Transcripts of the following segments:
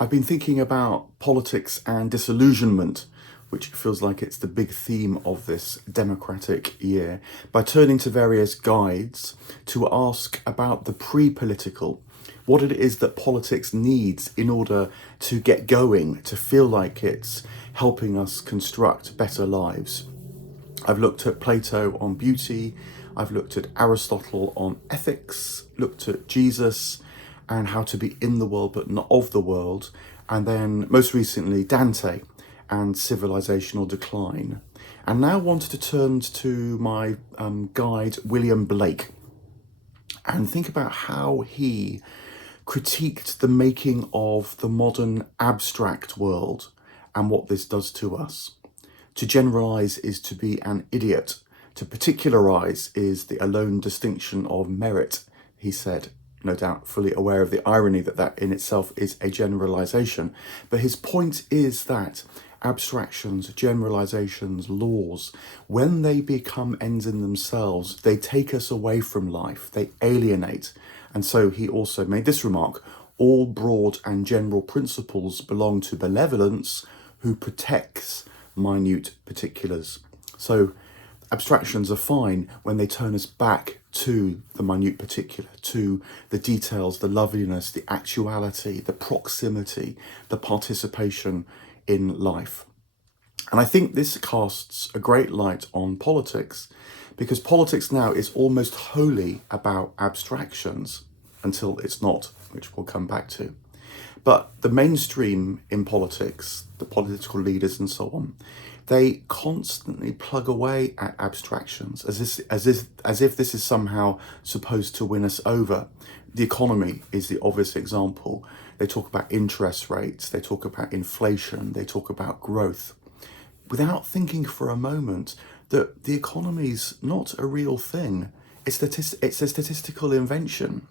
I've been thinking about politics and disillusionment, which feels like it's the big theme of this democratic year, by turning to various guides to ask about the pre-political, what it is that politics needs in order to get going, to feel like it's helping us construct better lives. I've looked at Plato on beauty, I've looked at Aristotle on ethics, looked at Jesus and how to be in the world but not of the world, and then most recently Dante and civilizational decline. And now wanted to turn to my guide William Blake and think about how he critiqued the making of the modern abstract world and what this does to us. To generalize is to be an idiot. To particularize is the alone distinction of merit, he said, no doubt fully aware of the irony that that in itself is a generalization. But his point is that abstractions, generalizations, laws, when they become ends in themselves, they take us away from life, they alienate. And so he also made this remark: all broad and general principles belong to benevolence, who protects minute particulars. So abstractions are fine when they turn us back to the minute particular, to the details, the loveliness, the actuality, the proximity, the participation in life. And I think this casts a great light on politics, because politics now is almost wholly about abstractions until it's not, which we'll come back to. But the mainstream in politics, the political leaders and so on, they constantly plug away at abstractions as if this is somehow supposed to win us over. The economy is the obvious example. They talk about interest rates, they talk about inflation, they talk about growth, without thinking for a moment that the economy's not a real thing. It's a statistical invention.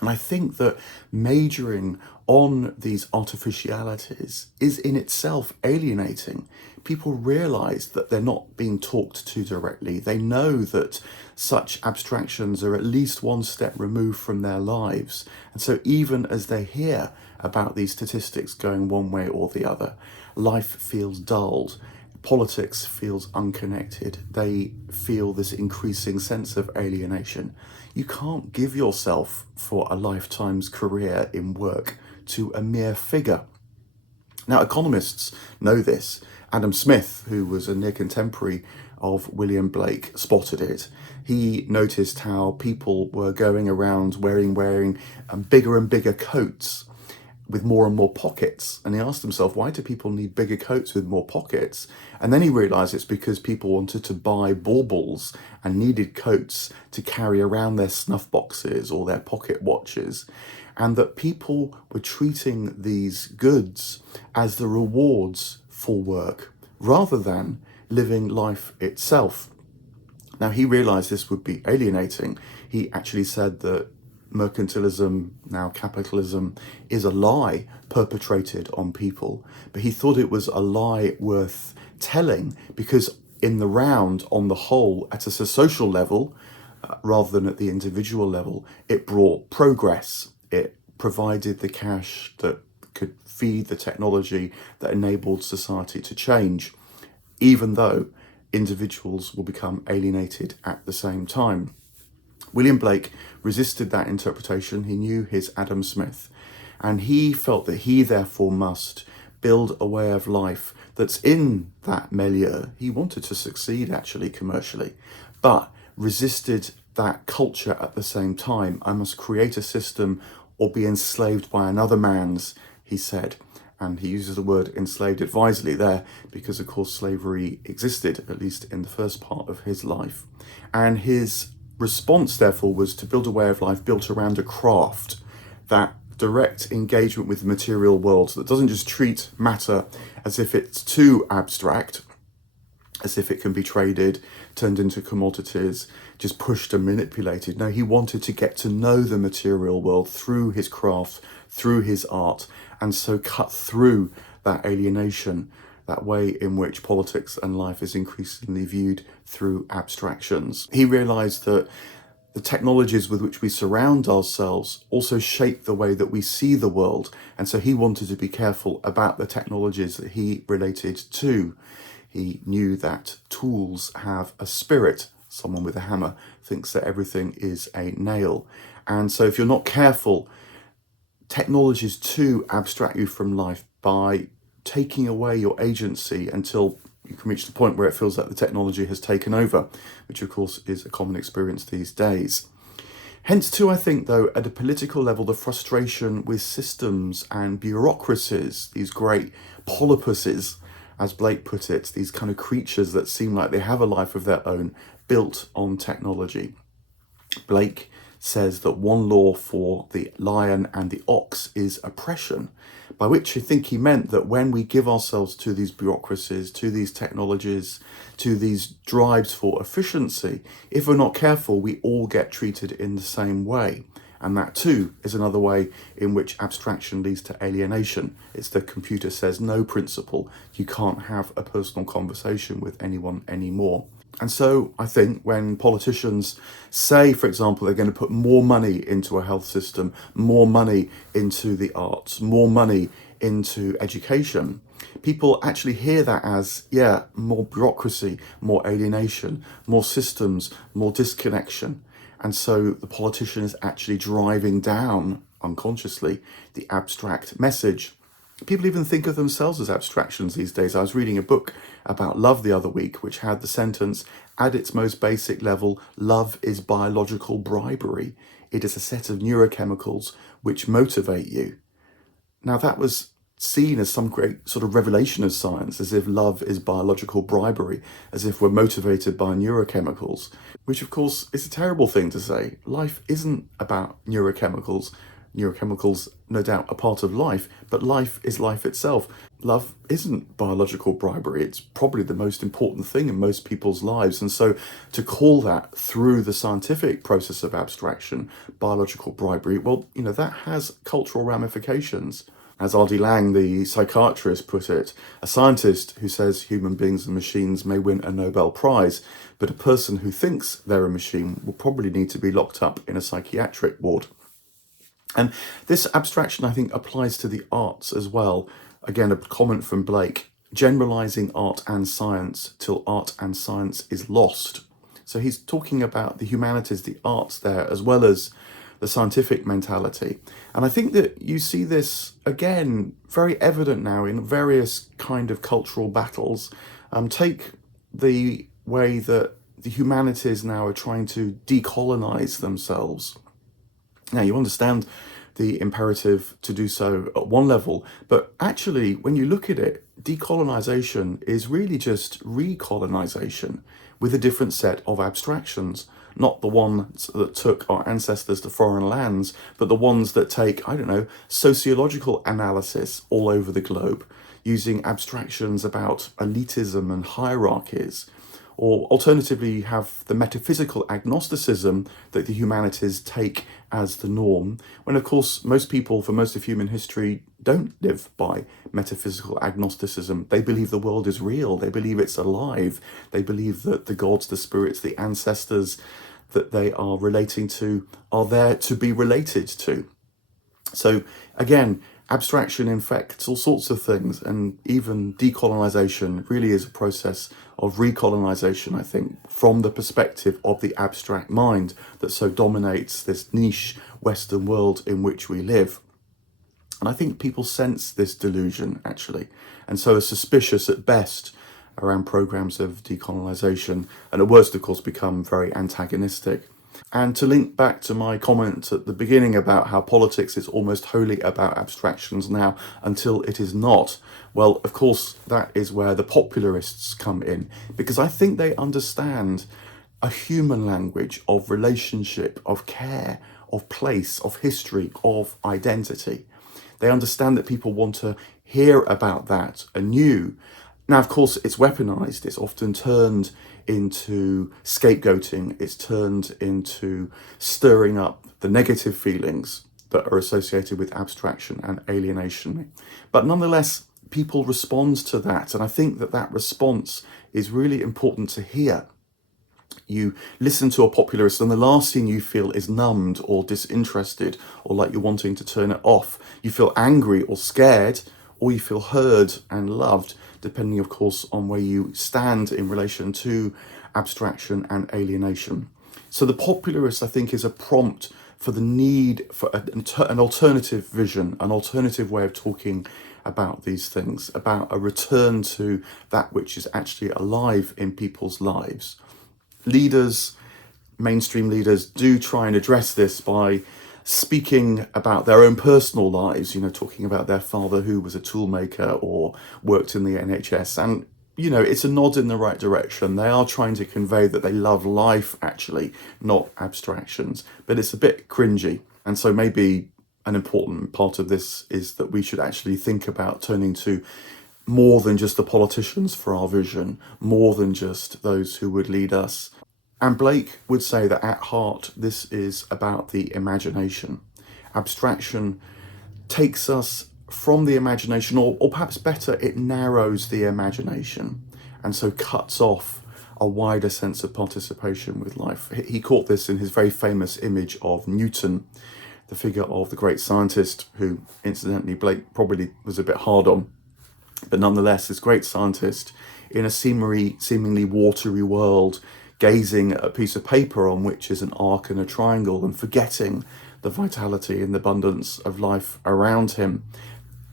And I think that majoring on these artificialities is in itself alienating. People realize that they're not being talked to directly. They know that such abstractions are at least one step removed from their lives. And so even as they hear about these statistics going one way or the other, life feels dulled. Politics feels unconnected. They feel this increasing sense of alienation. You can't give yourself for a lifetime's career in work to a mere figure. Now, economists know this. Adam Smith, who was a near contemporary of William Blake, spotted it. He noticed how people were going around wearing bigger and bigger coats with more and more pockets. And he asked himself, why do people need bigger coats with more pockets? And then he realized it's because people wanted to buy baubles and needed coats to carry around their snuff boxes or their pocket watches. And that people were treating these goods as the rewards for work rather than living life itself. Now, he realized this would be alienating. He actually said that mercantilism, now capitalism, is a lie perpetrated on people, but he thought it was a lie worth telling because in the round, on the whole, at a social level, rather than at the individual level, it brought progress. It provided the cash that could feed the technology that enabled society to change, even though individuals will become alienated at the same time. William Blake resisted that interpretation. He knew his Adam Smith, and he felt that he therefore must build a way of life that's in that milieu. He wanted to succeed actually commercially, but resisted that culture at the same time. I must create a system or be enslaved by another man's, he said. And he uses the word enslaved advisedly there because, of course, slavery existed, at least in the first part of his life. And his response, therefore, was to build a way of life built around a craft, that direct engagement with the material world that doesn't just treat matter as if it's too abstract, as if it can be traded, turned into commodities, just pushed and manipulated. No, he wanted to get to know the material world through his craft, through his art, and so cut through that alienation, that way in which politics and life is increasingly viewed through abstractions. He realized that the technologies with which we surround ourselves also shape the way that we see the world. And so he wanted to be careful about the technologies that he related to. He knew that tools have a spirit. Someone with a hammer thinks that everything is a nail. And so if you're not careful, technologies too abstract you from life by taking away your agency until you can reach the point where it feels like the technology has taken over, which of course is a common experience these days. Hence too, I think, though, at a political level, the frustration with systems and bureaucracies, these great polypuses, as Blake put it, these kind of creatures that seem like they have a life of their own, built on technology. Blake says that one law for the lion and the ox is oppression, by which I think he meant that when we give ourselves to these bureaucracies, to these technologies, to these drives for efficiency, if we're not careful, we all get treated in the same way. And that too is another way in which abstraction leads to alienation. It's the computer says no principle. You can't have a personal conversation with anyone anymore. And so I think when politicians say, for example, they're going to put more money into a health system, more money into the arts, more money into education, people actually hear that as, yeah, more bureaucracy, more alienation, more systems, more disconnection. And so the politician is actually driving down, unconsciously, the abstract message. People even think of themselves as abstractions these days. I was reading a book about love the other week, which had the sentence, at its most basic level, love is biological bribery. It is a set of neurochemicals which motivate you. Now that was seen as some great sort of revelation of science, as if love is biological bribery, as if we're motivated by neurochemicals, which of course is a terrible thing to say. Life isn't about neurochemicals. Neurochemicals, no doubt, are part of life, but life is life itself. Love isn't biological bribery. It's probably the most important thing in most people's lives. And so to call that through the scientific process of abstraction, biological bribery, well, that has cultural ramifications. As R.D. Laing, the psychiatrist, put it, a scientist who says human beings and machines may win a Nobel Prize, but a person who thinks they're a machine will probably need to be locked up in a psychiatric ward. And this abstraction, I think, applies to the arts as well. Again, a comment from Blake, generalising art and science till art and science is lost. So he's talking about the humanities, the arts there, as well as the scientific mentality. And I think that you see this, again, very evident now in various kind of cultural battles. Take the way that the humanities now are trying to decolonize themselves. Now, you understand the imperative to do so at one level, but actually, when you look at it, decolonization is really just recolonization with a different set of abstractions, not the ones that took our ancestors to foreign lands, but the ones that take, sociological analysis all over the globe, using abstractions about elitism and hierarchies. Or alternatively, you have the metaphysical agnosticism that the humanities take as the norm, when of course most people for most of human history don't live by metaphysical agnosticism. They believe the world is real, they believe it's alive, they believe that the gods, the spirits, the ancestors that they are relating to are there to be related to. So again, abstraction infects all sorts of things, and even decolonization really is a process of recolonization, I think, from the perspective of the abstract mind that so dominates this niche Western world in which we live. And I think people sense this delusion, actually, and so are suspicious at best around programs of decolonization, and at worst, of course, become very antagonistic. And to link back to my comment at the beginning about how politics is almost wholly about abstractions now until it is not, well, of course, that is where the popularists come in, because I think they understand a human language of relationship, of care, of place, of history, of identity. They understand that people want to hear about that anew. Now, of course, it's weaponized. It's often turned into scapegoating. It's turned into stirring up the negative feelings that are associated with abstraction and alienation. But nonetheless, people respond to that. And I think that that response is really important to hear. You listen to a popularist, and the last thing you feel is numbed or disinterested or like you're wanting to turn it off. You feel angry or scared, or you feel heard and loved, depending, of course, on where you stand in relation to abstraction and alienation. So the popularist, I think, is a prompt for the need for an alternative vision, an alternative way of talking about these things, about a return to that which is actually alive in people's lives. Leaders, mainstream leaders, do try and address this by speaking about their own personal lives, talking about their father who was a toolmaker or worked in the NHS. And, it's a nod in the right direction. They are trying to convey that they love life, actually, not abstractions. But it's a bit cringy. And so maybe an important part of this is that we should actually think about turning to more than just the politicians for our vision, more than just those who would lead us. And Blake would say that at heart, this is about the imagination. Abstraction takes us from the imagination, or perhaps better, it narrows the imagination and so cuts off a wider sense of participation with life. He caught this in his very famous image of Newton, the figure of the great scientist who, incidentally, Blake probably was a bit hard on. But nonetheless, this great scientist in a seemingly watery world, gazing at a piece of paper on which is an arc and a triangle and forgetting the vitality and the abundance of life around him.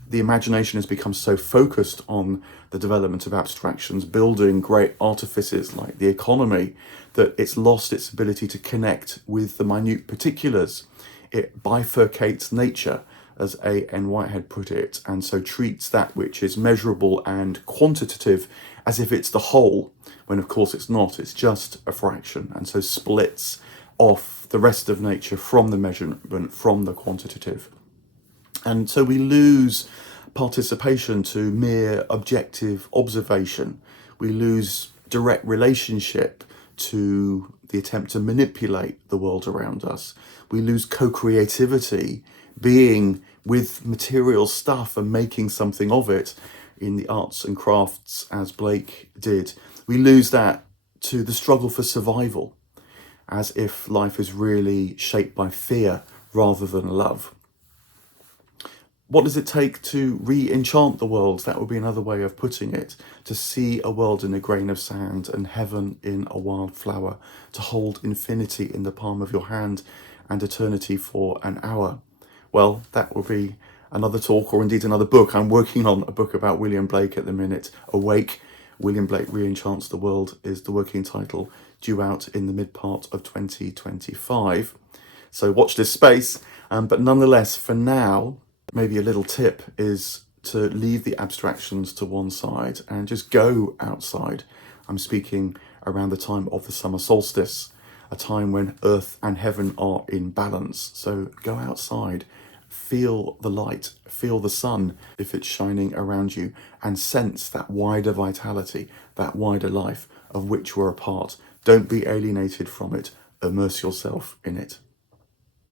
The imagination has become so focused on the development of abstractions, building great artifices like the economy, that it's lost its ability to connect with the minute particulars. It bifurcates nature, as A.N. Whitehead put it, and so treats that which is measurable and quantitative as if it's the whole, when of course it's not, it's just a fraction, and so splits off the rest of nature from the measurement, from the quantitative. And so we lose participation to mere objective observation. We lose direct relationship to the attempt to manipulate the world around us. We lose co-creativity, being with material stuff and making something of it in the arts and crafts, as Blake did. We lose that to the struggle for survival, as if life is really shaped by fear rather than love. What does it take to re-enchant the world? That would be another way of putting it. To see a world in a grain of sand and heaven in a wild flower. To hold infinity in the palm of your hand and eternity for an hour. Well, that will be another talk, or indeed another book. I'm working on a book about William Blake at the minute. Awake, William Blake Re-enchants the World is the working title, due out in the mid-part of 2025. So watch this space. But nonetheless, for now, maybe a little tip is to leave the abstractions to one side and just go outside. I'm speaking around the time of the summer solstice, a time when earth and heaven are in balance. So go outside, feel the light, feel the sun if it's shining around you, and sense that wider vitality, that wider life of which we're a part. Don't be alienated from it. Immerse yourself in it.